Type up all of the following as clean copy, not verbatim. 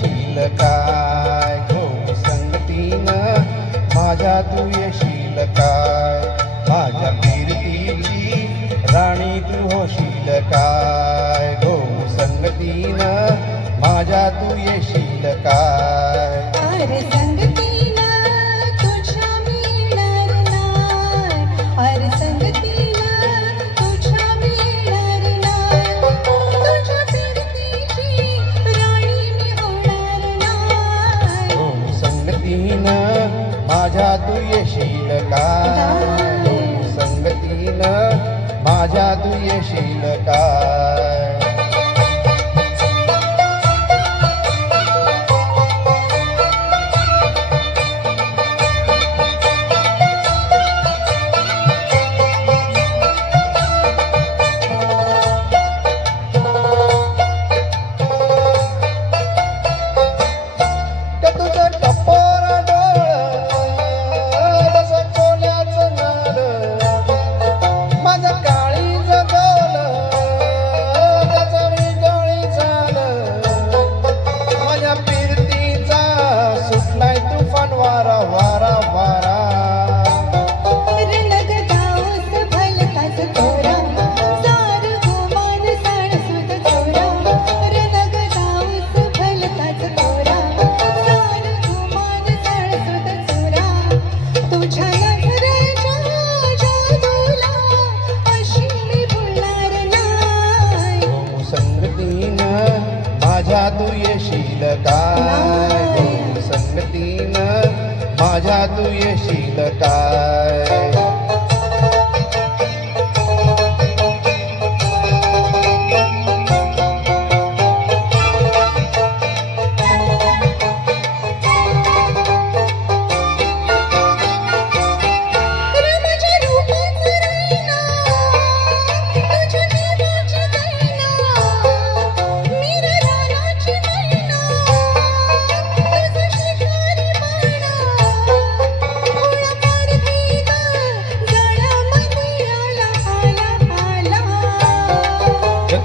येशील काय हो संगतीनं माझ्या तू येशील काय माझ्या कीर्तीची राणी तू होशील काय हो संगतीनं माझ्या तू येशील काय अरे संगतीनं तुझ्या मिळणार नाय अरे संगतीनं तुझ्या मिळणार नाय तुझ्या कीर्तीची राणी मी होणार नाय हो संगतीनं माझ्या तू येशील काय हो संगतीनं माझ्या तू येशील काय माझ्या तू येशील काय हो संगतीनं माझ्या तू येशील काय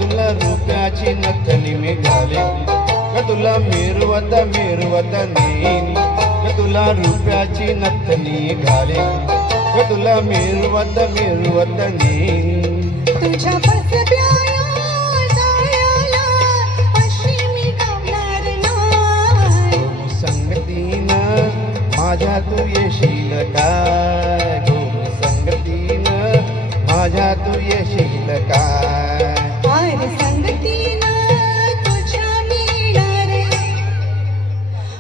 तुला रुपयाची नथनी मी घालेन तुला मिरवत मिरवत नेईन तुला रुपयाची नथनी घालेन तुला मिरवत मिरवत नेईन तुझ्या बसब्याया जायला अशी मी गावणार नाय हो संगतीनं माझ्या तू येशील काय हो संगतीनं माझ्या तू येशील काय अरे संगतीनं तुझ्या मिळणार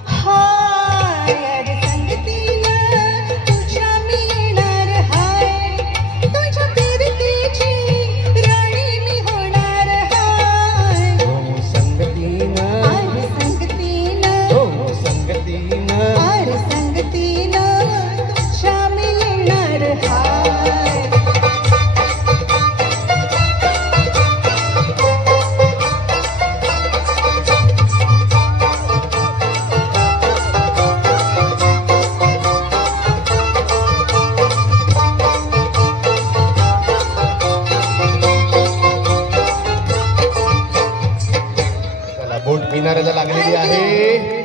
हाय अरे संगतीनं तुझ्या मिळणार हाय तुझ्या कीर्तीची राणी मी होणार हाय हो संगतीनं अरे संगतीनं हो संगतीनं अरे संगतीनं तुझ्या मिळणार हाय बोट किनाऱ्याला लागलेली आहे.